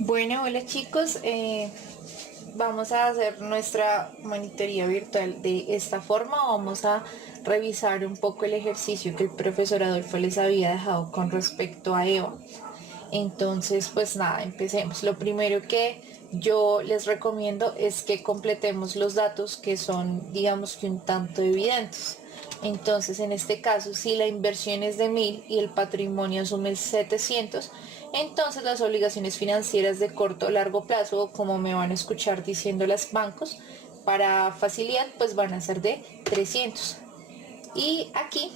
Bueno, hola chicos, vamos a hacer nuestra monitoría virtual de esta forma. Vamos a revisar un poco el ejercicio que el profesor Adolfo les había dejado con respecto a EVA. Entonces, pues nada, empecemos. Lo primero que yo les recomiendo es que completemos los datos que son, digamos que un tanto evidentes. Entonces, en este caso, si la inversión es de 1000 y el patrimonio asume 700, entonces las obligaciones financieras de corto o largo plazo, como me van a escuchar diciendo los bancos, para facilidad, pues van a ser de 300. Y aquí,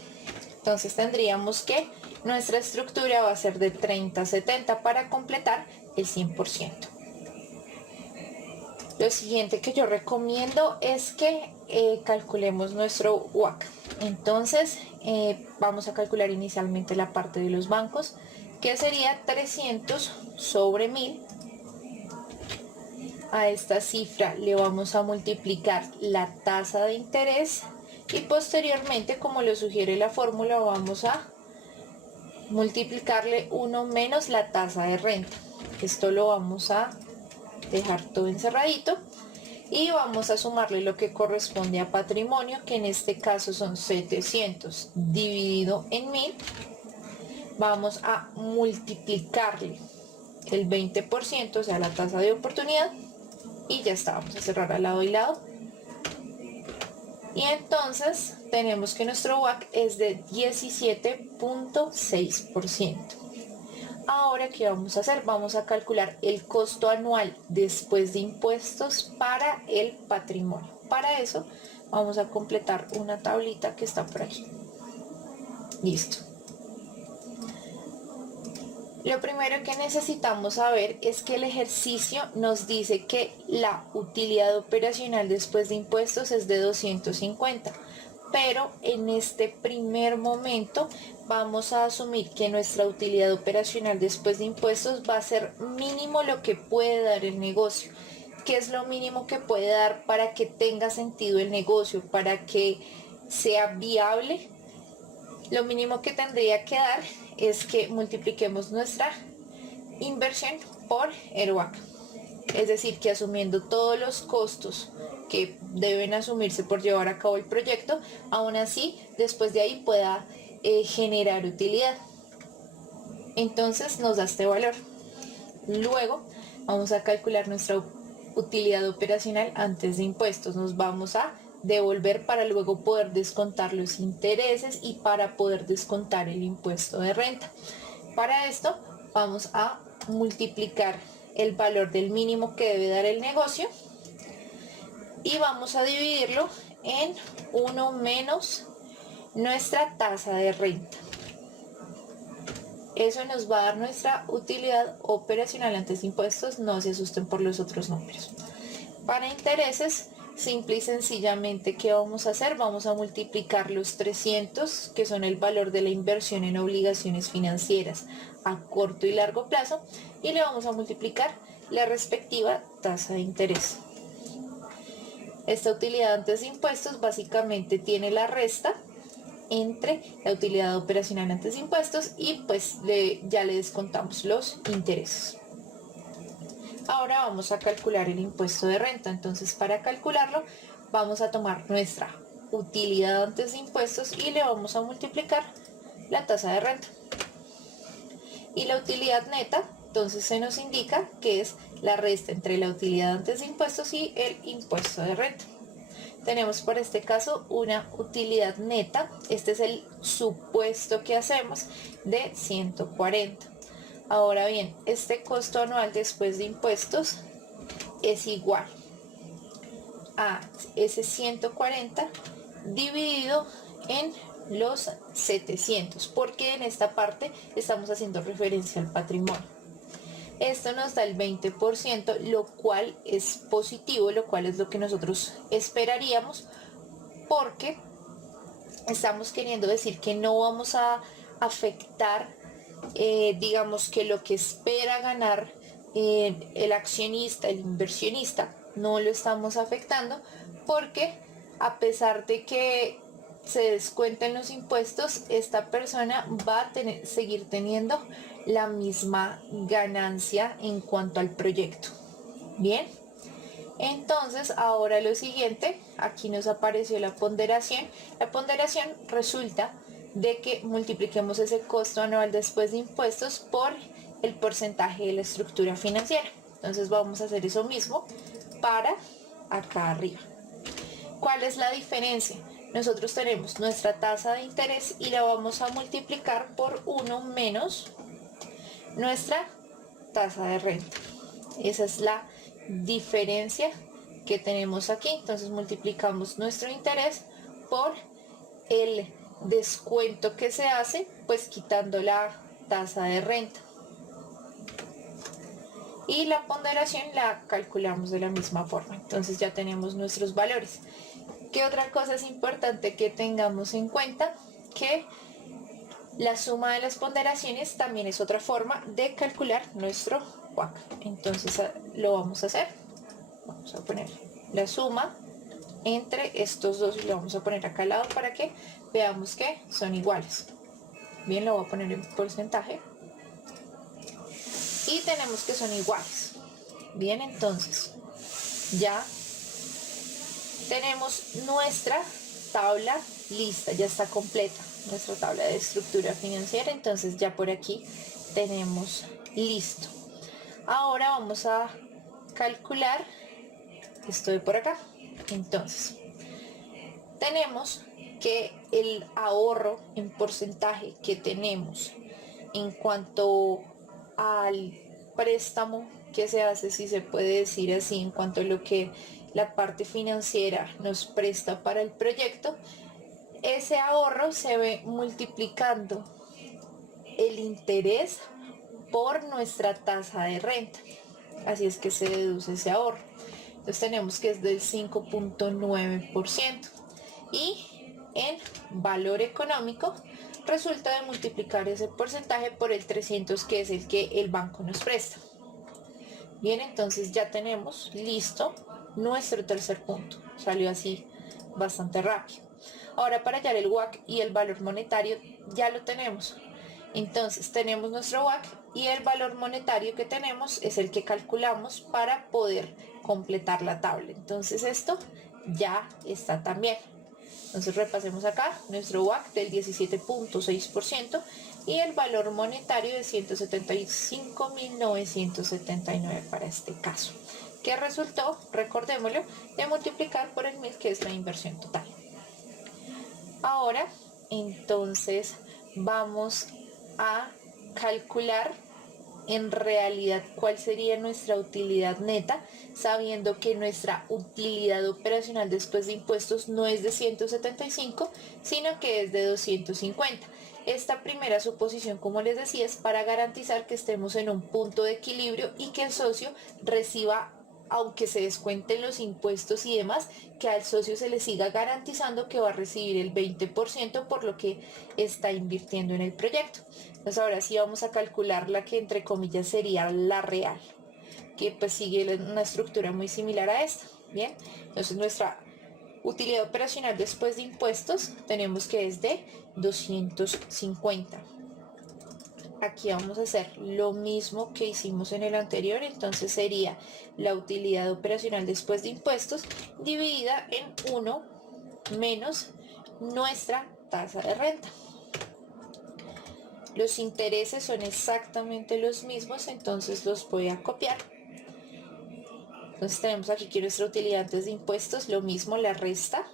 entonces tendríamos que nuestra estructura va a ser de 30-70 para completar el 100%. Lo siguiente que yo recomiendo es que calculemos nuestro WACC. Entonces vamos a calcular inicialmente la parte de los bancos, que sería 300 sobre 1000. A esta cifra le vamos a multiplicar la tasa de interés y posteriormente, como lo sugiere la fórmula, vamos a multiplicarle 1 menos la tasa de renta. Esto lo vamos a dejar todo encerradito y vamos a sumarle lo que corresponde a patrimonio, que en este caso son 700 dividido en 1000. Vamos a multiplicarle el 20%, o sea, la tasa de oportunidad, y ya está. Vamos a cerrar al lado y lado. Y entonces tenemos que nuestro WACC es de 17.6%. Ahora, ¿qué vamos a hacer? Vamos a calcular el costo anual después de impuestos para el patrimonio. Para eso vamos a completar una tablita que está por aquí. Listo. Lo primero que necesitamos saber es que el ejercicio nos dice que la utilidad operacional después de impuestos es de 250, pero en este primer momento vamos a asumir que nuestra utilidad operacional después de impuestos va a ser mínimo lo que puede dar el negocio. ¿Qué es lo mínimo que puede dar para que tenga sentido el negocio, para que sea viable? Lo mínimo que tendría que dar es que multipliquemos nuestra inversión por el WACC. Es decir, que asumiendo todos los costos que deben asumirse por llevar a cabo el proyecto, aún así, después de ahí pueda generar utilidad. Entonces nos da este valor. Luego vamos a calcular nuestra utilidad operacional antes de impuestos. Nos vamos a devolver para luego poder descontar los intereses y para poder descontar el impuesto de renta. Para esto vamos a multiplicar el valor del mínimo que debe dar el negocio y vamos a dividirlo en 1 menos nuestra tasa de renta. Eso nos va a dar nuestra utilidad operacional antes de impuestos. No se asusten por los otros números. Para intereses, simple y sencillamente, ¿qué vamos a hacer? Vamos a multiplicar los 300, que son el valor de la inversión en obligaciones financieras a corto y largo plazo, y le vamos a multiplicar la respectiva tasa de interés. Esta utilidad antes de impuestos básicamente tiene la resta entre la utilidad operacional antes de impuestos y pues ya le descontamos los intereses. Ahora vamos a calcular el impuesto de renta. Entonces, para calcularlo vamos a tomar nuestra utilidad antes de impuestos y le vamos a multiplicar la tasa de renta. Y la utilidad neta, entonces se nos indica que es la resta entre la utilidad antes de impuestos y el impuesto de renta. Tenemos por este caso una utilidad neta, este es el supuesto que hacemos, de 140. Ahora bien, este costo anual después de impuestos es igual a ese 140 dividido en los 700, porque en esta parte estamos haciendo referencia al patrimonio. Esto nos da el 20%, lo cual es positivo, lo cual es lo que nosotros esperaríamos, porque estamos queriendo decir que no vamos a afectar, digamos que lo que espera ganar el accionista, el inversionista, no lo estamos afectando, porque a pesar de que se descuenten los impuestos, esta persona va a seguir teniendo la misma ganancia en cuanto al proyecto. Bien, entonces ahora lo siguiente, aquí nos apareció la ponderación. La ponderación resulta de que multipliquemos ese costo anual después de impuestos por el porcentaje de la estructura financiera. Entonces vamos a hacer eso mismo para acá arriba. ¿Cuál es la diferencia? Nosotros tenemos nuestra tasa de interés y la vamos a multiplicar por 1 menos nuestra tasa de renta. Esa es la diferencia que tenemos aquí. Entonces multiplicamos nuestro interés por el descuento que se hace, pues quitando la tasa de renta. Y la ponderación la calculamos de la misma forma. Entonces ya tenemos nuestros valores. ¿Qué otra cosa es importante que tengamos en cuenta? Que la suma de las ponderaciones también es otra forma de calcular nuestro WACC. Entonces lo vamos a hacer. Vamos a poner la suma entre estos dos y lo vamos a poner acá al lado para que veamos que son iguales. Bien, lo voy a poner en porcentaje. Y tenemos que son iguales. Bien, entonces ya tenemos nuestra tabla lista, ya está completa nuestra tabla de estructura financiera. Entonces ya por aquí tenemos listo. Ahora vamos a calcular esto de por acá. Entonces tenemos que el ahorro en porcentaje que tenemos en cuanto al préstamo que se hace, si se puede decir así, en cuanto a lo que la parte financiera nos presta para el proyecto, ese ahorro se ve multiplicando el interés por nuestra tasa de renta. Así es que se deduce ese ahorro. Entonces tenemos que es del 5.9%. Y en valor económico resulta de multiplicar ese porcentaje por el 300, que es el que el banco nos presta. Bien, entonces ya tenemos listo nuestro tercer punto. Salió así bastante rápido. Ahora para hallar el WACC y el valor monetario ya lo tenemos. Entonces tenemos nuestro WACC y el valor monetario que tenemos es el que calculamos para poder completar la tabla. Entonces esto ya está también. Entonces repasemos acá nuestro WACC del 17.6% y el valor monetario de 175.979 para este caso, que resultó, recordémoslo, de multiplicar por el 1000, que es la inversión total. Ahora, entonces, vamos a calcular en realidad cuál sería nuestra utilidad neta, sabiendo que nuestra utilidad operacional después de impuestos no es de 175, sino que es de 250. Esta primera suposición, como les decía, es para garantizar que estemos en un punto de equilibrio y que el socio reciba, aunque se descuenten los impuestos y demás, que al socio se le siga garantizando que va a recibir el 20% por lo que está invirtiendo en el proyecto. Entonces ahora sí vamos a calcular la que entre comillas sería la real, que pues sigue una estructura muy similar a esta. Bien, entonces nuestra utilidad operacional después de impuestos tenemos que es de 250. Aquí vamos a hacer lo mismo que hicimos en el anterior, entonces sería la utilidad operacional después de impuestos dividida en 1 menos nuestra tasa de renta. Los intereses son exactamente los mismos, entonces los voy a copiar. Entonces tenemos aquí que nuestra utilidad antes de impuestos, lo mismo, la resta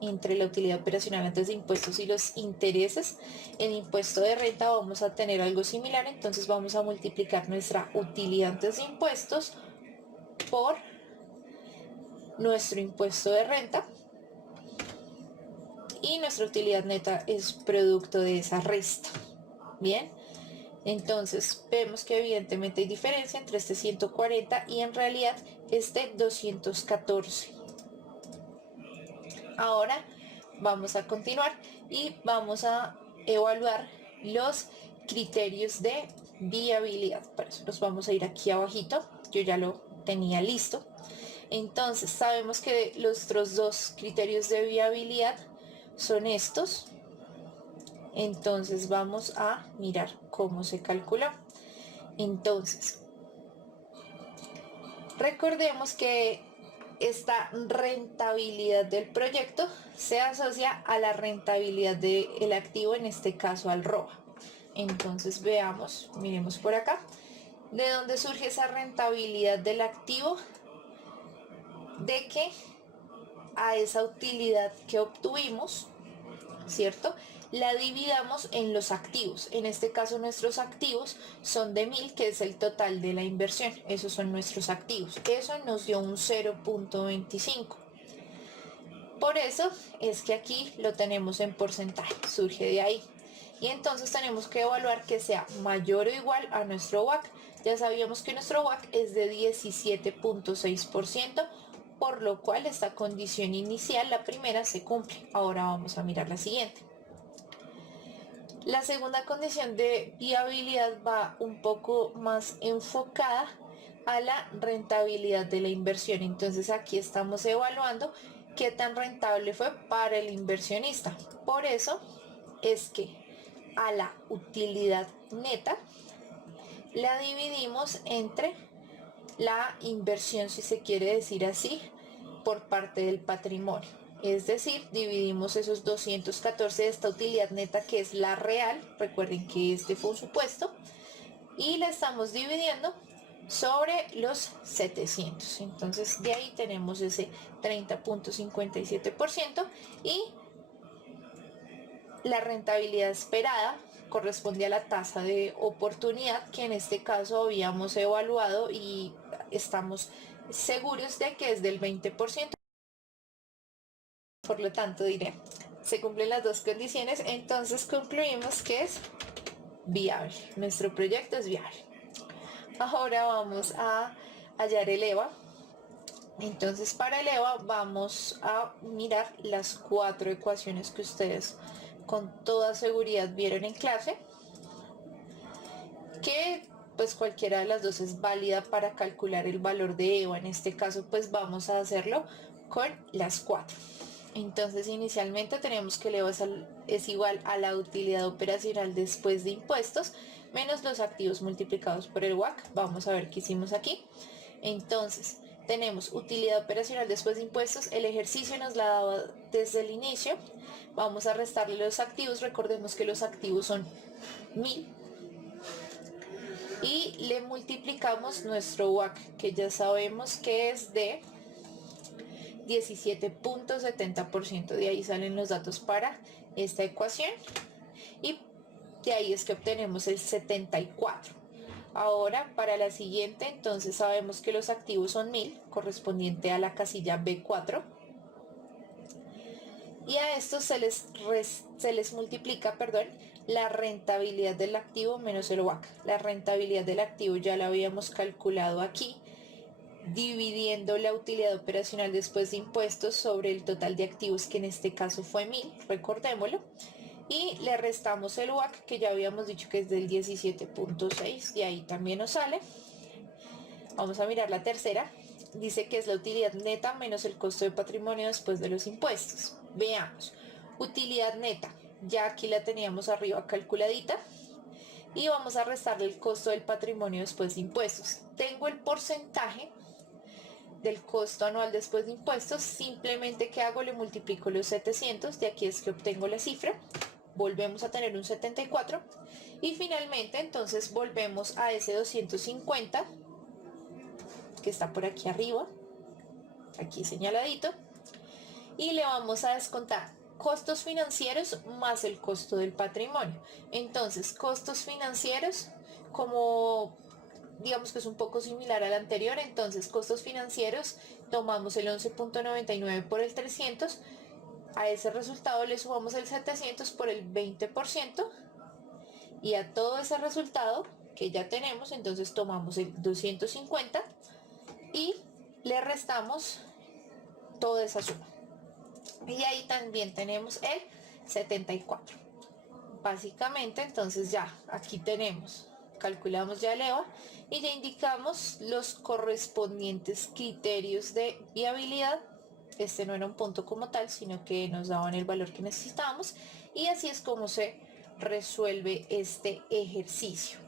entre la utilidad operacional antes de impuestos y los intereses. En impuesto de renta vamos a tener algo similar, entonces vamos a multiplicar nuestra utilidad antes de impuestos por nuestro impuesto de renta y nuestra utilidad neta es producto de esa resta. Bien, entonces vemos que evidentemente hay diferencia entre este 140 y en realidad este 214. Ahora vamos a continuar y vamos a evaluar los criterios de viabilidad. Para eso nos vamos a ir aquí abajito, yo ya lo tenía listo. Entonces sabemos que los otros dos criterios de viabilidad son estos. Entonces vamos a mirar cómo se calculó. Entonces, recordemos que esta rentabilidad del proyecto se asocia a la rentabilidad del activo, en este caso al ROA. Entonces veamos, miremos por acá, ¿de dónde surge esa rentabilidad del activo? De que a esa utilidad que obtuvimos, ¿cierto?, la dividamos en los activos. En este caso nuestros activos son de 1000, que es el total de la inversión. Esos son nuestros activos. Eso nos dio un 0.25. Por eso es que aquí lo tenemos en porcentaje, surge de ahí. Y entonces tenemos que evaluar que sea mayor o igual a nuestro WACC. Ya sabíamos que nuestro WACC es de 17.6%, por lo cual esta condición inicial, la primera, se cumple. Ahora vamos a mirar la siguiente. La segunda condición de viabilidad va un poco más enfocada a la rentabilidad de la inversión. Entonces aquí estamos evaluando qué tan rentable fue para el inversionista. Por eso es que a la utilidad neta la dividimos entre la inversión, si se quiere decir así, por parte del patrimonio. Es decir, dividimos esos 214 de esta utilidad neta, que es la real. Recuerden que este fue un supuesto, y la estamos dividiendo sobre los 700. Entonces de ahí tenemos ese 30.57%, y la rentabilidad esperada corresponde a la tasa de oportunidad, que en este caso habíamos evaluado y estamos seguros de que es del 20%. Por lo tanto, diré, se cumplen las dos condiciones, entonces concluimos que es viable. Nuestro proyecto es viable. Ahora vamos a hallar el EVA. Entonces, para el EVA vamos a mirar las 4 ecuaciones que ustedes con toda seguridad vieron en clase, que pues cualquiera de las dos es válida para calcular el valor de EVA. En este caso pues vamos a hacerlo con las 4. Entonces inicialmente tenemos que el EVA es igual a la utilidad operacional después de impuestos menos los activos multiplicados por el WACC. Vamos a ver qué hicimos aquí. Entonces tenemos utilidad operacional después de impuestos, el ejercicio nos la daba desde el inicio. Vamos a restarle los activos, recordemos que los activos son 1000, y le multiplicamos nuestro WACC, que ya sabemos que es de 17.70%. De ahí salen los datos para esta ecuación, y de ahí es que obtenemos el 74. Ahora para la siguiente, entonces sabemos que los activos son 1000, correspondiente a la casilla B4, y a estos se les multiplica, la rentabilidad del activo menos el WACC. La rentabilidad del activo ya la habíamos calculado aquí, dividiendo la utilidad operacional después de impuestos sobre el total de activos, que en este caso fue 1000, recordémoslo, y le restamos el WACC, que ya habíamos dicho que es del 17.6, de ahí también nos sale. Vamos a mirar la tercera. Dice que es la utilidad neta menos el costo de patrimonio después de los impuestos. Veamos, utilidad neta, ya aquí la teníamos arriba calculadita, y vamos a restarle el costo del patrimonio después de impuestos. Tengo el porcentaje del costo anual después de impuestos, simplemente ¿qué hago? Le multiplico los 700, de aquí es que obtengo la cifra, volvemos a tener un 74, y finalmente entonces volvemos a ese 250 que está por aquí arriba, aquí señaladito, y le vamos a descontar costos financieros más el costo del patrimonio. Entonces, costos financieros, como digamos que es un poco similar al anterior, entonces costos financieros, tomamos el 11.99 por el 300, a ese resultado le sumamos el 700 por el 20%, y a todo ese resultado que ya tenemos, entonces tomamos el 250 y le restamos toda esa suma. Y ahí también tenemos el 74. Básicamente, entonces ya aquí tenemos, calculamos ya el EVA y ya indicamos los correspondientes criterios de viabilidad. Este no era un punto como tal, sino que nos daban el valor que necesitábamos, y así es como se resuelve este ejercicio.